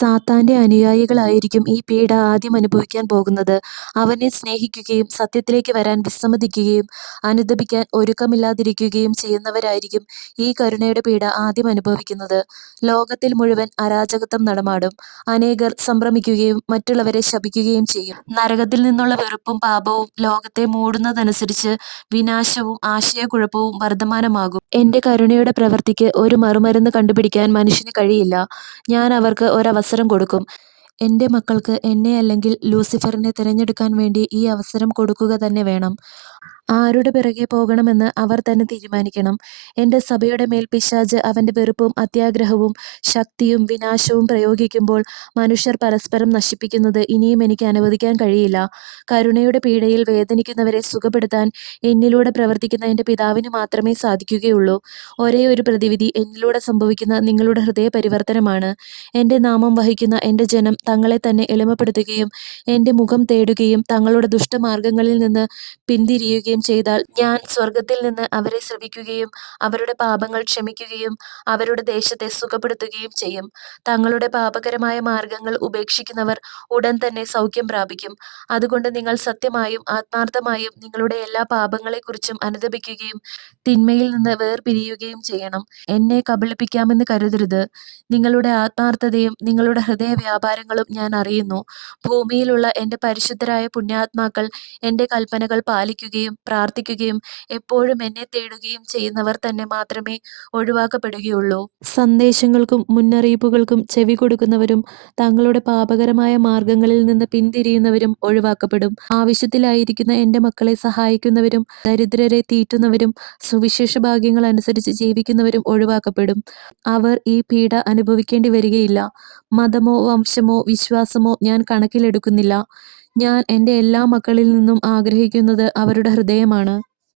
സാത്താന്റെ അനുയായികളായിരിക്കും ഈ പീഡ ആദ്യം അനുഭവിക്കാൻ പോകുന്നത്. അവനെ സ്നേഹിക്കുകയും സത്യത്തിലേക്ക് വരാൻ വിസമ്മതിക്കുകയും അനുതപിക്കാൻ ഒരുക്കമില്ലാതിരിക്കുകയും ചെയ്യുന്നവരായിരിക്കും ഈ കരുണയുടെ പീഡ ആദ്യം അനുഭവിക്കുന്നത്. ലോകത്തിൽ മുഴുവൻ അരാജകത്വം നടമാടും. അനേകർ സംഭ്രമിക്കുകയും മറ്റുള്ളവരെ ശപിക്കുകയും ചെയ്യും. നരകത്തിൽ നിന്നുള്ള വെറുപ്പും പാപവും ലോകത്തെ മൂടുന്നതനുസരിച്ച് വിനാശവും ആശയക്കുഴപ്പവും വർദ്ധമാനമാകും. എന്റെ കരുണയുടെ പ്രവൃത്തിക്ക് ഒരു മറുമരുന്ന് കണ്ടുപിടിക്കാൻ മനുഷ്യന് കഴിയില്ല. ഞാൻ അവർക്ക് ഒരവസരം കൊടുക്കും. എന്റെ മക്കൾക്ക് എന്നെ അല്ലെങ്കിൽ ലൂസിഫറിനെ തിരഞ്ഞെടുക്കാൻ വേണ്ടി ഈ അവസരം കൊടുക്കുക തന്നെ വേണം. ആരുടെ പിറകെ പോകണമെന്ന് അവർ തന്നെ തീരുമാനിക്കണം. എന്റെ സഭയുടെ മേൽ പിശാച് അവന്റെ വെറുപ്പും അത്യാഗ്രഹവും ശക്തിയും വിനാശവും പ്രയോഗിക്കുമ്പോൾ മനുഷ്യർ പരസ്പരം നശിപ്പിക്കുന്നത് ഇനിയും എനിക്ക് അനുവദിക്കാൻ കഴിയില്ല. കരുണയുടെ പീഡയിൽ വേദനിക്കുന്നവരെ സുഖപ്പെടുത്താൻ എന്നിലൂടെ പ്രവർത്തിക്കുന്ന എന്റെ പിതാവിന് മാത്രമേ സാധിക്കുകയുള്ളൂ. ഒരേ ഒരു പ്രതിവിധി എന്നിലൂടെ സംഭവിക്കുന്ന നിങ്ങളുടെ ഹൃദയ പരിവർത്തനമാണ്. എന്റെ നാമം വഹിക്കുന്ന എന്റെ ജനം തങ്ങളെ തന്നെ എളിമപ്പെടുത്തുകയും എന്റെ മുഖം തേടുകയും തങ്ങളുടെ ദുഷ്ടമാർഗങ്ങളിൽ നിന്ന് പിന്തിരിയുകയും ചെയ്താൽ ഞാൻ സ്വർഗത്തിൽ നിന്ന് അവരെ ശ്രവിക്കുകയും അവരുടെ പാപങ്ങൾ ക്ഷമിക്കുകയും അവരുടെ ദേശത്തെ സുഖപ്പെടുത്തുകയും ചെയ്യും. തങ്ങളുടെ പാപകരമായ മാർഗങ്ങൾ ഉപേക്ഷിക്കുന്നവർ ഉടൻ തന്നെ സൗഖ്യം പ്രാപിക്കും. അതുകൊണ്ട് നിങ്ങൾ സത്യമായും ആത്മാർത്ഥമായും നിങ്ങളുടെ എല്ലാ പാപങ്ങളെക്കുറിച്ചും അനുതപിക്കുകയും തിന്മയിൽ നിന്ന് വേർപിരിയുകയും ചെയ്യണം. എന്നെ കബളിപ്പിക്കാമെന്ന് കരുതരുത്. നിങ്ങളുടെ ആത്മാർത്ഥതയും നിങ്ങളുടെ ഹൃദയ വ്യാപാരങ്ങളും ഞാൻ അറിയുന്നു. ഭൂമിയിലുള്ള എന്റെ പരിശുദ്ധരായ പുണ്യാത്മാക്കൾ എന്റെ കൽപ്പനകൾ പാലിക്കുകയും പ്രാർത്ഥിക്കുകയും എപ്പോഴും എന്നെ തേടുകയും ചെയ്യുന്നവർ തന്നെ മാത്രമേ ഒഴിവാക്കപ്പെടുകയുള്ളൂ. സന്ദേശങ്ങൾക്കും മുന്നറിയിപ്പുകൾക്കും ചെവി കൊടുക്കുന്നവരും തങ്ങളുടെ പാപകരമായ മാർഗങ്ങളിൽ നിന്ന് പിന്തിരിയുന്നവരും ഒഴിവാക്കപ്പെടും. ആവശ്യത്തിലായിരിക്കുന്ന എന്റെ മക്കളെ സഹായിക്കുന്നവരും ദരിദ്രരെ തീറ്റുന്നവരും സുവിശേഷ ഭാഗ്യങ്ങൾ അനുസരിച്ച് ജീവിക്കുന്നവരും ഒഴിവാക്കപ്പെടും. അവർ ഈ പീഡ അനുഭവിക്കേണ്ടി വരികയില്ല. മതമോ വംശമോ വിശ്വാസമോ ഞാൻ കണക്കിലെടുക്കുന്നില്ല. ഞാൻ എന്റെ എല്ലാ മക്കളിൽ നിന്നും ആഗ്രഹിക്കുന്നത് അവരുടെ ഹൃദയമാണ്.